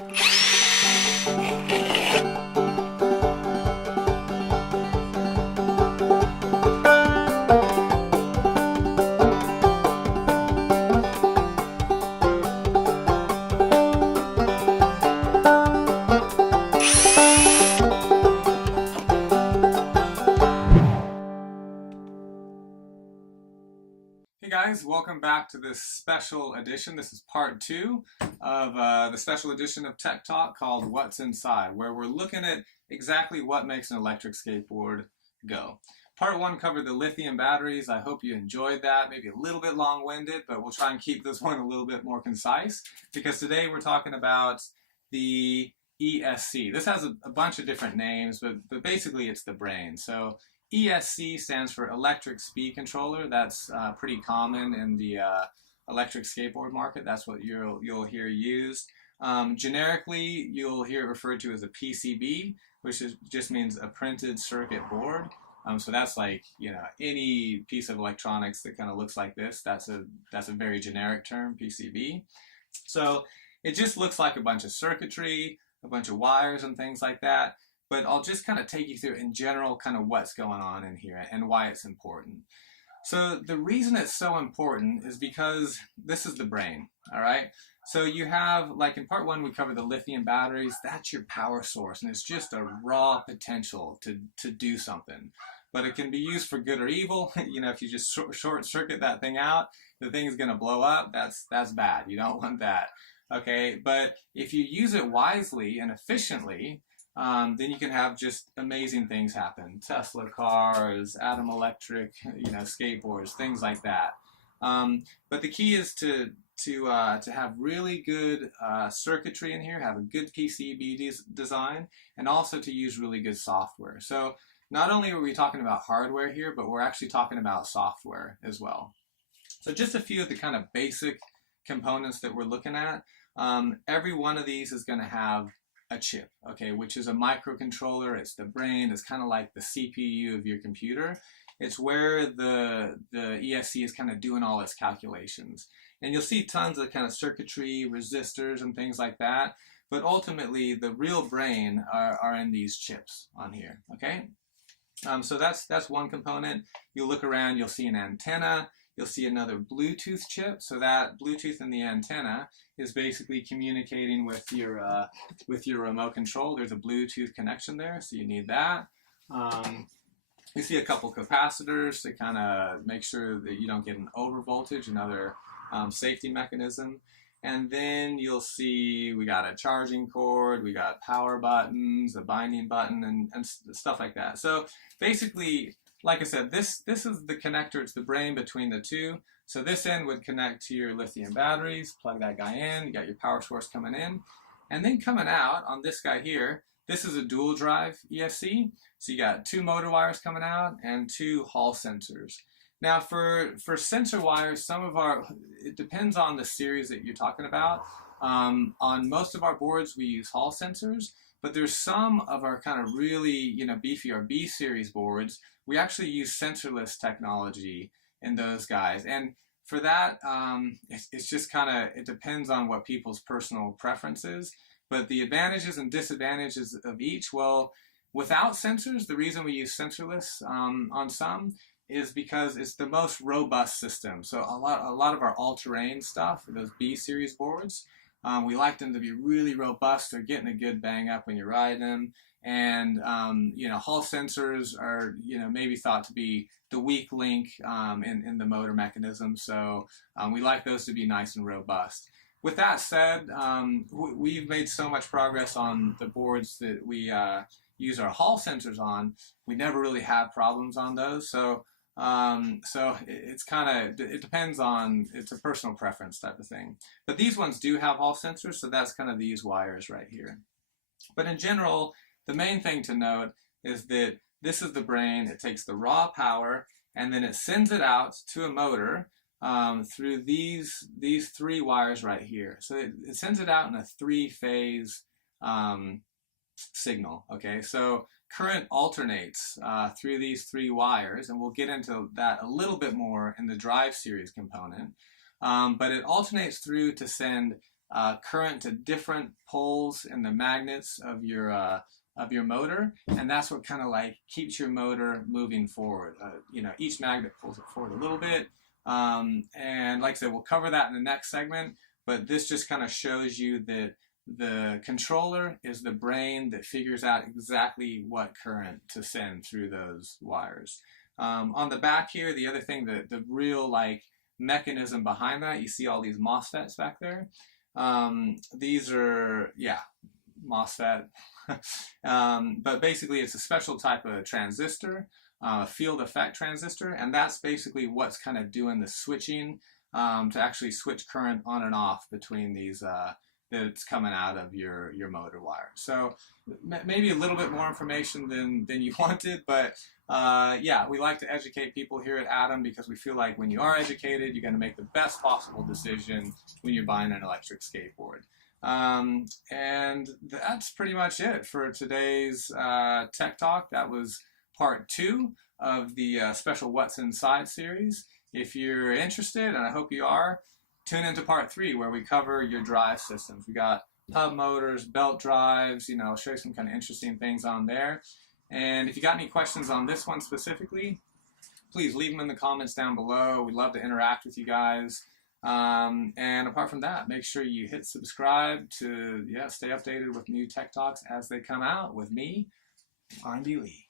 Hey guys, welcome back to this special edition. This is part 2 of the special edition of Tech Talk called What's Inside, where we're looking at exactly what makes an electric skateboard go. Part 1 covered the lithium batteries. I hope you enjoyed that. Maybe a little bit long-winded, but we'll try and keep this one a little bit more concise, because today we're talking about the ESC. This has a bunch of different names, but basically it's the brain. So ESC stands for Electric Speed Controller. That's pretty common in the electric skateboard market. That's what you'll hear used. Generically, you'll hear it referred to as a PCB, which just means a printed circuit board. So that's like, you know, any piece of electronics that kind of looks like this. That's a very generic term, PCB. So it just looks like a bunch of circuitry, a bunch of wires and things like that. But I'll just kind of take you through in general kind of what's going on in here and why it's important. So the reason it's so important is because this is the brain, all right? So you have, like in part 1, we covered the lithium batteries. That's your power source, and it's just a raw potential to do something. But it can be used for good or evil. You know, if you just short circuit that thing out, the thing is going to blow up. That's bad. You don't want that, okay? But if you use it wisely and efficiently, then you can have just amazing things happen. Tesla cars, Atom Electric, you know, skateboards, things like that. But the key is to have really good circuitry in here, have a good PCB design, and also to use really good software. So not only are we talking about hardware here, but we're actually talking about software as well. So just a few of the kind of basic components that we're looking at. Every one of these is going to have a chip, okay, which is a microcontroller. It's the brain. It's kind of like the CPU of your computer. It's where the ESC is kind of doing all its calculations. And you'll see tons of kind of circuitry, resistors, and things like that. But ultimately, the real brain are in these chips on here, okay? So that's one component. You look around, you'll see an antenna. You'll see another Bluetooth chip. So that Bluetooth in the antenna is basically communicating with your remote control. There's a Bluetooth connection there, so you need that. You see a couple capacitors to kind of make sure that you don't get an overvoltage, another safety mechanism. And then you'll see we got a charging cord, we got power buttons, a binding button, and stuff like that. So basically, like I said, this is the connector. It's the brain between the two. So this end would connect to your lithium batteries, plug that guy in, you got your power source coming in. And then coming out on this guy here, this is a dual drive ESC. So you got 2 motor wires coming out and 2 Hall sensors. Now for sensor wires, it depends on the series that you're talking about. On most of our boards, we use Hall sensors, but there's some of our kind of really, you know, beefy or B series boards, we actually use sensorless technology in those guys. And for that, it's just kind of, it depends on what people's personal preference is. But the advantages and disadvantages of each, well, without sensors, the reason we use sensorless on some is because it's the most robust system. So a lot of our all-terrain stuff, those B series boards, we like them to be really robust. They're getting a good bang up when you're riding them. And, you know, Hall sensors are, you know, maybe thought to be the weak link in the motor mechanism. So we like those to be nice and robust. With that said, we've made so much progress on the boards that we use our Hall sensors on. We never really have problems on those. So it's kind of, it depends on, it's a personal preference type of thing. But these ones do have Hall sensors, so that's kind of these wires right here. But in general, the main thing to note is that this is the brain. It takes the raw power and then it sends it out to a motor through these 3 wires right here. So it sends it out in a 3-phase signal. Okay, so current alternates through these 3 wires, and we'll get into that a little bit more in the drive series component. But it alternates through to send current to different poles in the magnets of your motor, and that's what kind of like keeps your motor moving forward. You know, each magnet pulls it forward a little bit, and like I said, we'll cover that in the next segment, but this just kind of shows you that the controller is the brain that figures out exactly what current to send through those wires. On the back here, the other thing, the real like mechanism behind that, you see all these MOSFETs back there. These are, yeah, MOSFET. But basically it's a special type of transistor, field effect transistor, and that's basically what's kind of doing the switching to actually switch current on and off between these that's coming out of your motor wire. So maybe a little bit more information than you wanted, but yeah, we like to educate people here at Adam because we feel like when you are educated, you're going to make the best possible decision when you're buying an electric skateboard. And that's pretty much it for today's Tech Talk. That was part 2 of the special What's Inside series. If you're interested, and I hope you are, tune into part 3 where we cover your drive systems. We got hub motors, belt drives, you know, I'll show you some kind of interesting things on there. And if you got any questions on this one specifically, please leave them in the comments down below. We'd love to interact with you guys. And apart from that, make sure you hit subscribe to stay updated with new Tech Talks as they come out with me, R&D Lee.